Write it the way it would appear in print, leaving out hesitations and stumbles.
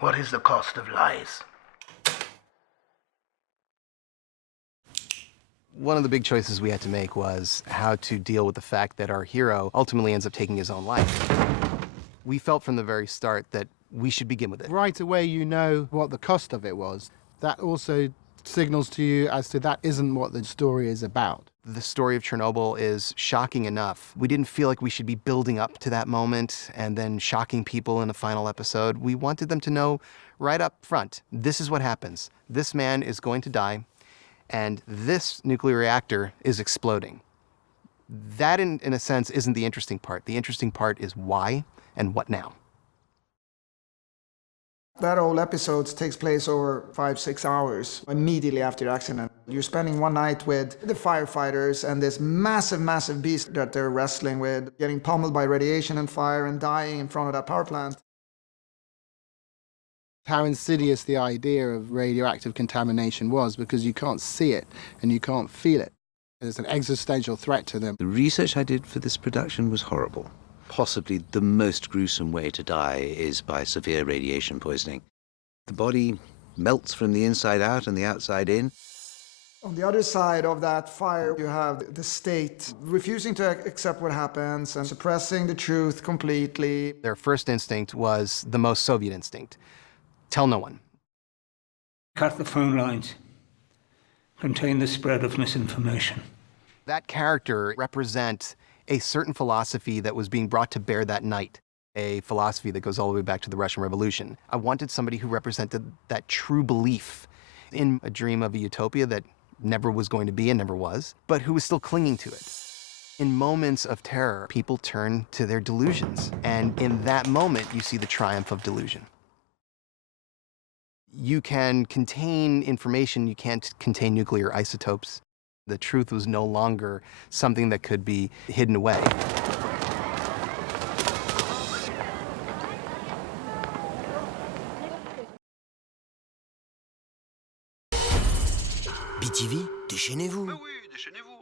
What is the cost of lies? One of the big choices we had to make was how to deal with the fact that our hero ultimately ends up taking his own life. We felt from the very start that we should begin with it. Right away you know what the cost of it was. That also signals to you as to that isn't what the story is about. The story of Chernobyl is shocking enough. We didn't feel like we should be building up to that moment and then shocking people in a final episode. We wanted them to know right up front, this is what happens. This man is going to die, and this nuclear reactor is exploding. That, in a sense, isn't the interesting part. The interesting part is why and what now. That whole episode takes place over 5-6 hours immediately after the accident. You're spending one night with the firefighters and this massive, massive beast that they're wrestling with, getting pummeled by radiation and fire and dying in front of that power plant. How insidious the idea of radioactive contamination was, because you can't see it and you can't feel it. There's an existential threat to them. The research I did for this production was horrible. Possibly the most gruesome way to die is by severe radiation poisoning. The body melts from the inside out and the outside in. On the other side of that fire, you have the state refusing to accept what happens and suppressing the truth completely. Their first instinct was the most Soviet instinct. Tell no one. Cut the phone lines. Contain the spread of misinformation. That character represents a certain philosophy that was being brought to bear that night, a philosophy that goes all the way back to the Russian Revolution. I wanted somebody who represented that true belief in a dream of a utopia that never was going to be and never was, but who was still clinging to it. In moments of terror, people turn to their delusions, and in that moment, you see the triumph of delusion. You can contain information, you can't contain nuclear isotopes. The truth was no longer something that could be hidden away. BTV, déchaînez-vous. Mais oui, déchaînez-vous.